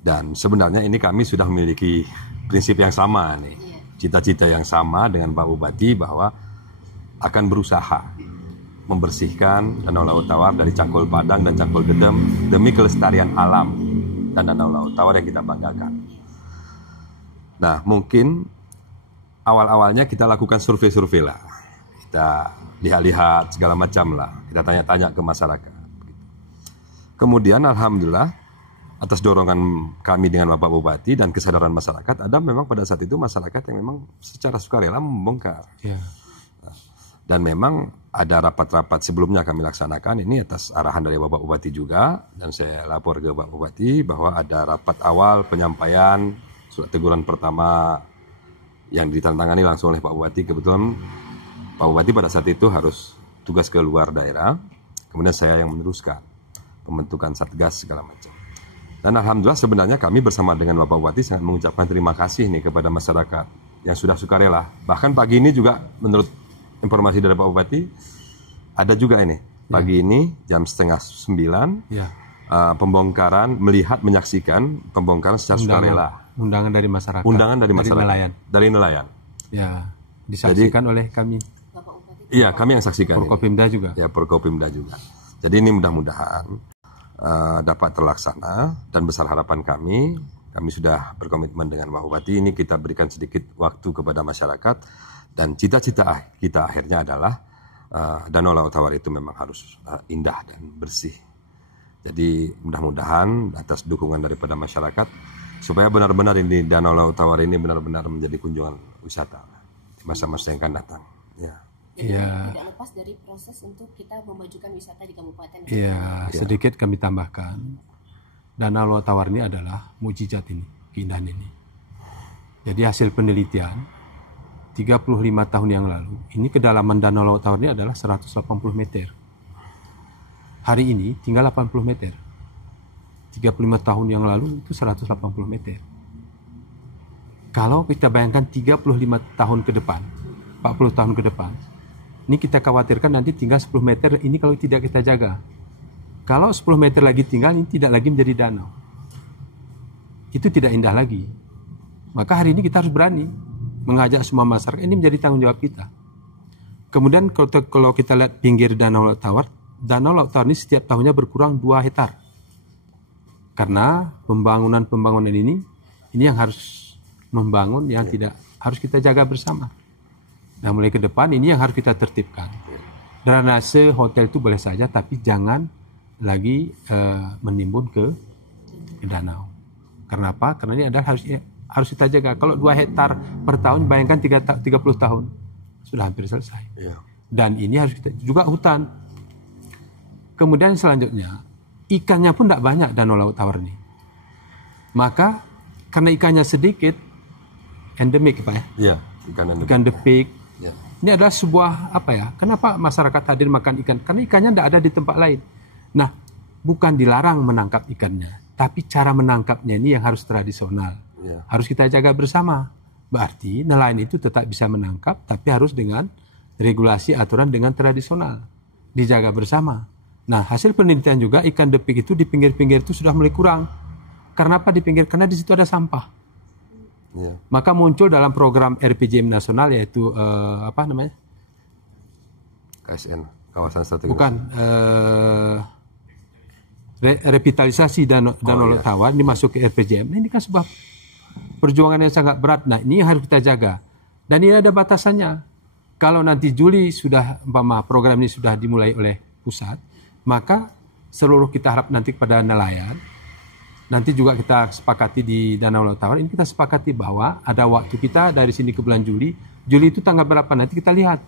Dan sebenarnya ini kami sudah memiliki prinsip yang sama nih, cita-cita yang sama dengan Pak Bupati bahwa akan berusaha membersihkan Danau Laut Tawar dari Cangkul Padang dan Cangkul Gedem demi kelestarian alam dan Danau Laut Tawar yang kita banggakan. Nah, mungkin awal-awalnya kita lakukan survei-survei lah. Kita lihat-lihat segala macam lah. Kita tanya-tanya ke masyarakat. Kemudian alhamdulillah atas dorongan kami dengan Bapak Bupati dan kesadaran masyarakat, ada memang pada saat itu masyarakat yang memang secara sukarela membongkar. Dan memang ada rapat-rapat sebelumnya kami laksanakan ini atas arahan dari Bapak Bupati juga, dan saya lapor ke Bapak Bupati bahwa ada rapat awal penyampaian surat teguran pertama yang ditantangani langsung oleh Pak Bupati. Kebetulan Pak Bupati pada saat itu harus tugas ke luar daerah, kemudian saya yang meneruskan pembentukan satgas segala macam. Dan alhamdulillah sebenarnya kami bersama dengan Bapak Bupati sangat mengucapkan terima kasih nih kepada masyarakat yang sudah sukarela. Bahkan pagi ini juga menurut informasi dari Pak Bupati, ada juga ini pagi ini jam 8:30 pembongkaran, menyaksikan pembongkaran secara sukarela. Undangan dari masyarakat. Dari nelayan. Ya, disaksikan oleh kami. Bapak Bupati. Iya, kami yang saksikan. Forkopimda juga. Ya, Forkopimda juga. Jadi ini mudah-mudahan dapat terlaksana, dan besar harapan kami sudah berkomitmen dengan Pak Bupati, ini kita berikan sedikit waktu kepada masyarakat. Dan cita-cita kita akhirnya adalah Danau Laut Tawar itu memang harus indah dan bersih. Jadi mudah-mudahan atas dukungan daripada masyarakat supaya benar-benar ini Danau Laut Tawar ini benar-benar menjadi kunjungan wisata di masa-masa yang akan datang. Tidak lepas dari proses untuk kita memajukan wisata di kabupaten. Sedikit kami tambahkan, Danau Laut Tawar ini adalah mukjizat ini, keindahan ini. Jadi hasil penelitian 35 tahun yang lalu, ini kedalaman Danau Laut Tawar ini adalah 180 meter. Hari ini tinggal 80 meter. 35 tahun yang lalu itu 180 meter. Kalau kita bayangkan 35 tahun ke depan, 40 tahun ke depan, ini kita khawatirkan nanti tinggal 10 meter ini kalau tidak kita jaga. Kalau 10 meter lagi tinggal, ini tidak lagi menjadi danau. Itu tidak indah lagi. Maka hari ini kita harus berani mengajak semua masyarakat, ini menjadi tanggung jawab kita. Kemudian kalau kita lihat pinggir Danau Laut Tawar ini setiap tahunnya berkurang 2 hektar. Karena pembangunan ini yang harus membangun yang tidak harus kita jaga bersama. Nah, mulai ke depan ini yang harus kita tertibkan. Drainase hotel itu boleh saja, tapi jangan lagi menimbun ke danau. Karena apa? Karena ini adalah harus kita jaga. Kalau 2 hektar per tahun, bayangkan 30 tahun sudah hampir selesai. Dan ini harus kita juga hutan. Kemudian selanjutnya ikannya pun tidak banyak Danau Laut Tawar ini. Maka karena ikannya sedikit, endemik Pak ya? Iya, ikan depik. Ini adalah sebuah apa ya? Kenapa masyarakat hadir makan ikan? Karena ikannya tidak ada di tempat lain. Nah, bukan dilarang menangkap ikannya, tapi cara menangkapnya ini yang harus tradisional. Ya. Harus kita jaga bersama. Berarti nelayan itu tetap bisa menangkap, tapi harus dengan regulasi aturan dengan tradisional. Dijaga bersama. Nah, hasil penelitian juga ikan depik itu di pinggir-pinggir itu sudah mulai kurang. Karena apa di pinggir? Karena di situ ada sampah. Ya. Maka muncul dalam program RPJM nasional yaitu apa namanya? KSN, kawasan strategis. Bukan revitalisasi Danau Tawar ini masuk ke RPJM. Nah, ini kan sebuah perjuangan yang sangat berat. Nah, ini harus kita jaga. Dan ini ada batasannya. Kalau nanti Juli sudah program ini sudah dimulai oleh pusat, maka seluruh kita harap nanti kepada nelayan. Nanti juga kita sepakati di Danau Tawar, ini kita sepakati bahwa ada waktu kita dari sini ke bulan Juli. Juli itu tanggal berapa nanti kita lihat.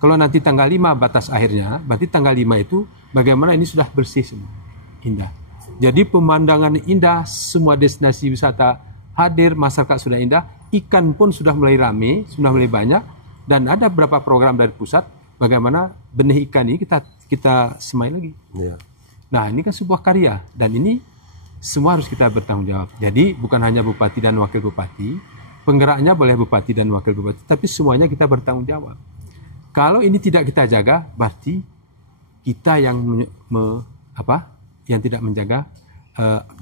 Kalau nanti tanggal 5 batas akhirnya, berarti tanggal 5 itu bagaimana ini sudah bersih semua. Indah. Jadi pemandangan indah, semua destinasi wisata hadir, masyarakat sudah indah, ikan pun sudah mulai rame, sudah mulai banyak, dan ada beberapa program dari pusat bagaimana benih ikan ini kita semai lagi. Ya. Nah, ini kan sebuah karya, dan ini semua harus kita bertanggung jawab. Jadi bukan hanya bupati dan wakil bupati, penggeraknya boleh bupati dan wakil bupati, tapi semuanya kita bertanggung jawab. Kalau ini tidak kita jaga, berarti kita yang yang tidak menjaga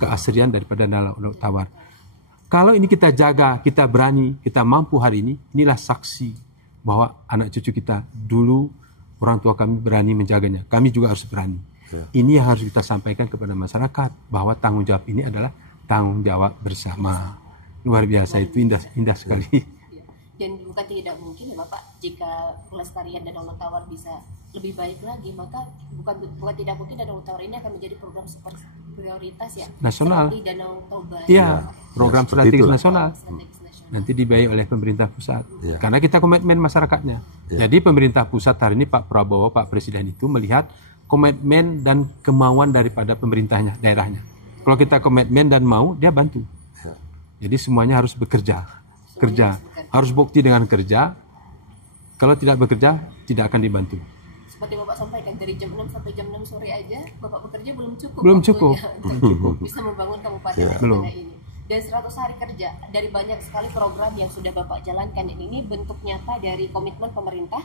keasrian daripada Danau Tawar. Kalau ini kita jaga, kita berani, kita mampu hari ini, inilah saksi bahwa anak cucu kita dulu orang tua kami berani menjaganya. Kami juga harus berani. Ya. Ini yang harus kita sampaikan kepada masyarakat bahwa tanggung jawab ini adalah tanggung jawab bersama. Luar biasa, itu indah sekali. Ya. Dan bukan tidak mungkin ya Bapak, jika pelestarian Danau Tawar bisa lebih baik lagi, maka bukan tidak mungkin Danau Tawar ini akan menjadi program super prioritas ya nasional. Seperti Danau Toba. Iya, program strategis nasional. Nasional. Nanti dibiayai oleh pemerintah pusat. Ya. Karena kita komitmen masyarakatnya. Ya. Jadi pemerintah pusat hari ini Pak Prabowo, Pak Presiden itu melihat komitmen dan kemauan daripada pemerintahnya, daerahnya. Kalau kita komitmen dan mau, dia bantu. Ya. Jadi semuanya harus bekerja. Harus bukti dengan kerja. Kalau tidak bekerja, tidak akan dibantu. Seperti Bapak sampaikan, dari jam 6 sampai jam 6 sore aja Bapak bekerja belum cukup. Belum cukup. Bisa membangun kabupaten Ya. Aceh ini. Dan 100 hari kerja, dari banyak sekali program yang sudah Bapak jalankan ini bentuk nyata dari komitmen pemerintah,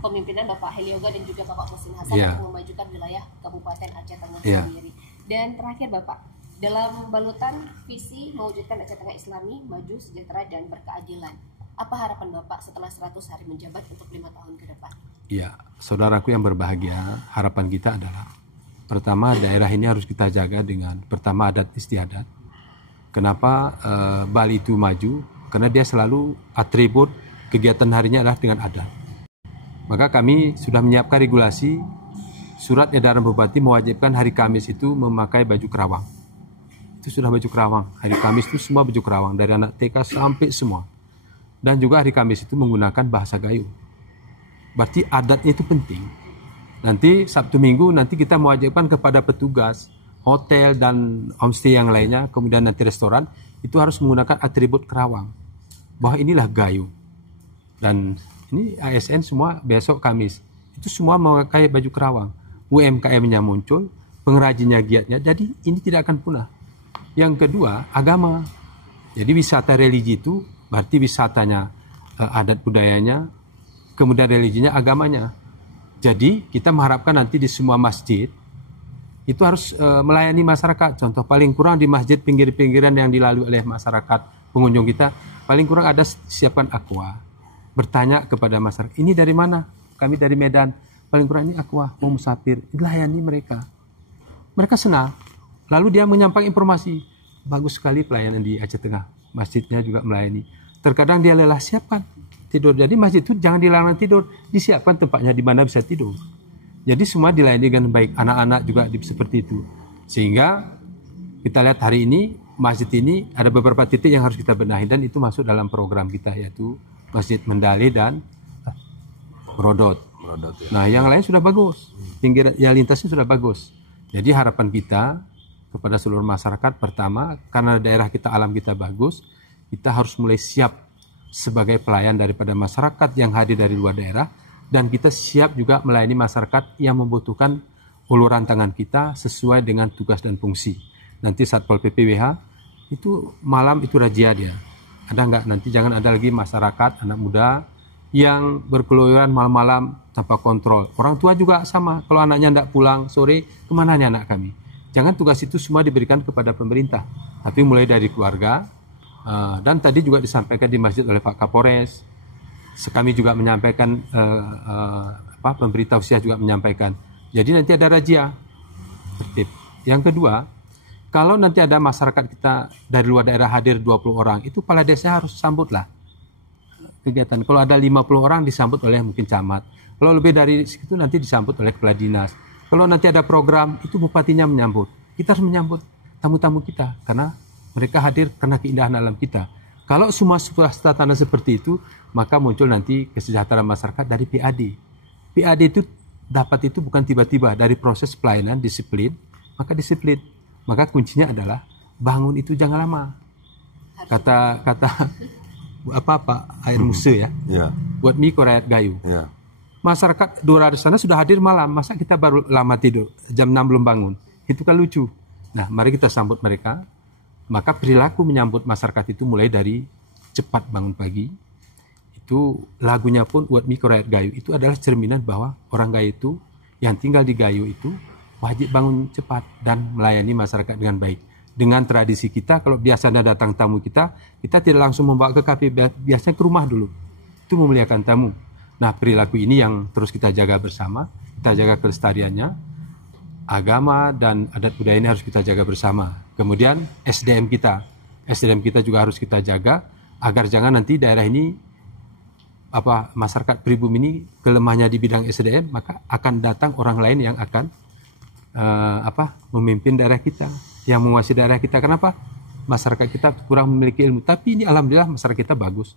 pemimpinan Bapak Helioga dan juga Bapak Muhsin Hasan untuk memajukan wilayah Kabupaten Aceh Tengah sendiri. Dan terakhir Bapak, dalam balutan visi mewujudkan Aceh Tengah Islami, maju, sejahtera, dan berkeadilan, apa harapan Bapak setelah 100 hari menjabat untuk 5 tahun ke depan? Ya, saudaraku yang berbahagia, harapan kita adalah pertama, daerah ini harus kita jaga dengan pertama adat istiadat. Kenapa Bali itu maju? Karena dia selalu atribut kegiatan harinya adalah dengan adat. Maka kami sudah menyiapkan regulasi, surat edaran bupati mewajibkan hari Kamis itu memakai baju kerawang. Itu sudah baju kerawang. Hari Kamis itu semua baju kerawang, dari anak TK sampai semua. Dan juga hari Kamis itu menggunakan bahasa Gayo. Berarti adatnya itu penting. Nanti Sabtu Minggu nanti kita mewajibkan kepada petugas hotel dan homestay yang lainnya, kemudian nanti restoran, itu harus menggunakan atribut kerawang. Bahwa inilah Gayo. Dan ini ASN semua besok Kamis. Itu semua memakai baju kerawang. UMKM-nya muncul, pengrajinnya giatnya, jadi ini tidak akan punah. Yang kedua, agama. Jadi wisata religi itu berarti wisatanya adat budayanya, kemudian religinya, agamanya. Jadi kita mengharapkan nanti di semua masjid itu harus melayani masyarakat. Contoh paling kurang di masjid pinggir-pinggiran yang dilalui oleh masyarakat pengunjung kita, paling kurang ada siapkan aqua. Bertanya kepada masyarakat, ini dari mana? Kami dari Medan. Paling kurang ini aqua, mau musafir. Dilayani mereka. Mereka senang. Lalu dia menyampaikan informasi. Bagus sekali pelayanan di Aceh Tengah. Masjidnya juga melayani. Terkadang dia lelah, siapkan tidur. Jadi masjid itu jangan dilarang tidur. Disiapkan tempatnya di mana bisa tidur. Jadi semua dilayani dengan baik, anak-anak juga seperti itu. Sehingga kita lihat hari ini, masjid ini ada beberapa titik yang harus kita benahi, dan itu masuk dalam program kita, yaitu Masjid Mendali dan Merodot. Ya. Nah yang lain sudah bagus, pinggir ya lintasnya sudah bagus. Jadi harapan kita kepada seluruh masyarakat, pertama, karena daerah kita, alam kita bagus, kita harus mulai siap sebagai pelayan daripada masyarakat yang hadir dari luar daerah, dan kita siap juga melayani masyarakat yang membutuhkan uluran tangan kita sesuai dengan tugas dan fungsi. Nanti Satpol PPWH itu malam itu razia dia. Ada nggak? Nanti jangan ada lagi masyarakat anak muda yang berkeluyuran malam-malam tanpa kontrol. Orang tua juga sama. Kalau anaknya tidak pulang sore, kemana nih anak kami? Jangan tugas itu semua diberikan kepada pemerintah, tapi mulai dari keluarga. Dan tadi juga disampaikan di masjid oleh Pak Kapolres. Kami juga menyampaikan, pemerintah usia juga menyampaikan. Jadi nanti ada razia tertib. Yang kedua, kalau nanti ada masyarakat kita dari luar daerah hadir 20 orang, itu kepala desa harus sambutlah kegiatan. Kalau ada 50 orang disambut oleh mungkin camat. Kalau lebih dari situ nanti disambut oleh kepala dinas. Kalau nanti ada program, itu bupatinya menyambut. Kita harus menyambut tamu-tamu kita karena mereka hadir karena keindahan alam kita. Kalau semua suasana seperti itu, maka muncul nanti kesejahteraan masyarakat dari PAD. PAD itu dapat itu bukan tiba-tiba, dari proses pelayanan, disiplin, maka disiplin. Maka kuncinya adalah bangun itu jangan lama. Kata air musuh ya. Buat mie korayat gayu. Masyarakat luar sana sudah hadir malam, masa kita baru lama tidur, jam 6 belum bangun. Itu kan lucu. Nah, mari kita sambut mereka. Maka perilaku menyambut masyarakat itu mulai dari cepat bangun pagi. Itu lagunya pun Buat Mie Korayat Gayo itu adalah cerminan bahwa orang Gayo itu yang tinggal di Gayo itu wajib bangun cepat dan melayani masyarakat dengan baik. Dengan tradisi kita, kalau biasanya datang tamu kita tidak langsung membawa ke kafe, biasanya ke rumah dulu. Itu memuliakan tamu. Nah, perilaku ini yang terus kita jaga bersama, kita jaga kelestariannya. Agama dan adat budaya ini harus kita jaga bersama. Kemudian SDM kita juga harus kita jaga agar jangan nanti daerah ini masyarakat pribumi ini kelemahnya di bidang SDM, maka akan datang orang lain yang akan memimpin daerah kita, yang menguasai daerah kita. Kenapa? Masyarakat kita kurang memiliki ilmu, tapi ini alhamdulillah masyarakat kita bagus,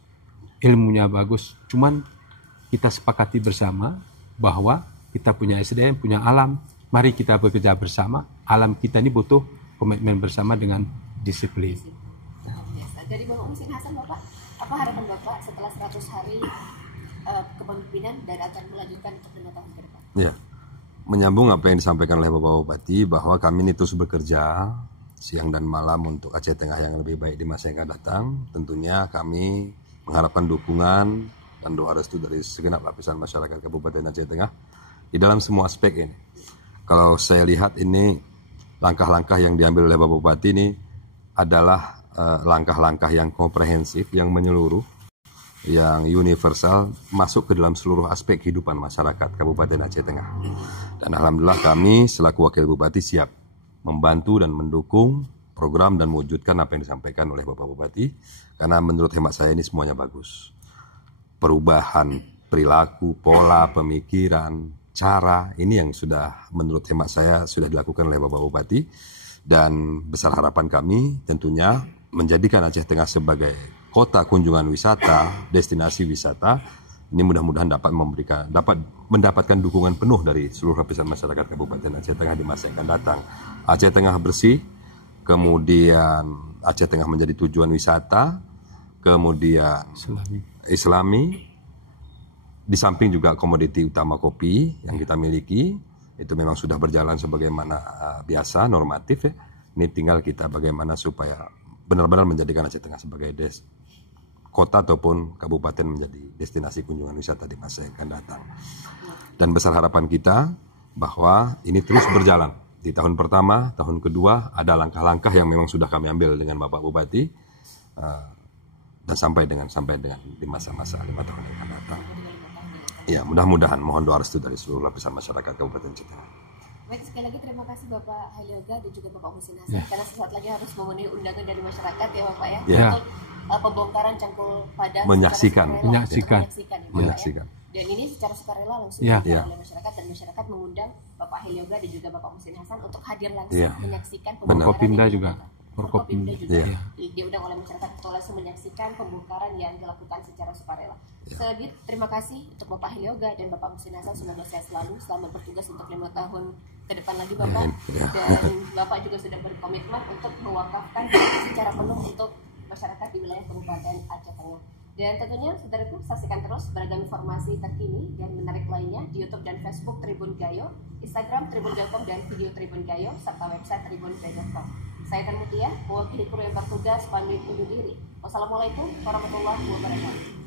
ilmunya bagus. Cuman kita sepakati bersama bahwa kita punya SDM, punya alam. Mari kita bekerja bersama. Alam kita ini butuh komitmen bersama dengan disiplin. Dari Bapak Muhsin Hasan, Bapak, apa harapan Bapak setelah 100 hari kepemimpinan dan akan melanjutkan untuk 5 tahun ke depan? Ya, menyambung apa yang disampaikan oleh Bapak Bupati bahwa kami ini terus bekerja siang dan malam untuk Aceh Tengah yang lebih baik di masa yang akan datang. Tentunya kami mengharapkan dukungan dan doa restu dari segenap lapisan masyarakat Kabupaten Aceh Tengah di dalam semua aspek ini. Kalau saya lihat ini langkah-langkah yang diambil oleh Bapak Bupati ini adalah langkah-langkah yang komprehensif, yang menyeluruh, yang universal, masuk ke dalam seluruh aspek kehidupan masyarakat Kabupaten Aceh Tengah. Dan alhamdulillah kami selaku Wakil Bupati siap membantu dan mendukung program dan mewujudkan apa yang disampaikan oleh Bapak Bupati, karena menurut hemat saya ini semuanya bagus. Perubahan perilaku, pola, pemikiran, cara ini yang sudah menurut hemat saya sudah dilakukan oleh Bapak Bupati, dan besar harapan kami tentunya menjadikan Aceh Tengah sebagai kota kunjungan wisata, destinasi wisata. Ini mudah-mudahan dapat mendapatkan dukungan penuh dari seluruh lapisan masyarakat Kabupaten Aceh Tengah di masa yang akan datang. Aceh Tengah bersih, kemudian Aceh Tengah menjadi tujuan wisata, kemudian Islami. Di samping juga komoditi utama kopi yang kita miliki, itu memang sudah berjalan sebagaimana biasa, normatif ya. Ini tinggal kita bagaimana supaya benar-benar menjadikan Aceh Tengah sebagai kota ataupun kabupaten menjadi destinasi kunjungan wisata di masa yang akan datang. Dan besar harapan kita bahwa ini terus berjalan. Di tahun pertama, tahun kedua, ada langkah-langkah yang memang sudah kami ambil dengan Bapak Bupati, dan sampai dengan di masa-masa 5 tahun yang akan datang. Ya, mudah-mudahan mohon doa restu dari seluruh lapisan masyarakat Kabupaten Aceh Tengah. Baik, sekali lagi terima kasih Bapak Halioga dan juga Bapak Muhsin Hasan, karena sesaat lagi harus memenuhi undangan dari masyarakat ya Bapak ya, untuk pembongkaran cangkul padang menyaksikan. Dan ini secara sukarela langsung oleh masyarakat, dan masyarakat mengundang Bapak Halioga dan juga Bapak Muhsin Hasan untuk hadir langsung menyaksikan pembongkaran. Forkopimda juga. Forkopimda juga diundang oleh masyarakat untuk langsung menyaksikan pembongkaran yang dilakukan secara sukarela. Sekali terima kasih untuk Bapak Halioga dan Bapak Muhsin Hasan, semoga sehat selalu, selamat bertugas untuk 5 tahun ke depan lagi Bapak. Dan Bapak juga sudah berkomitmen untuk mewakafkan secara penuh untuk masyarakat di wilayah Kabupaten Aceh Tengah. Dan tentunya saudaraku saksikan terus beragam informasi terkini dan menarik lainnya di YouTube dan Facebook Tribun Gayo, Instagram tribun.com dan video Tribun Gayo, serta website tribungayo.com. Saya Tan Mutia, mewakili kru yang bertugas pamit undur diri. Wassalamualaikum warahmatullahi wabarakatuh.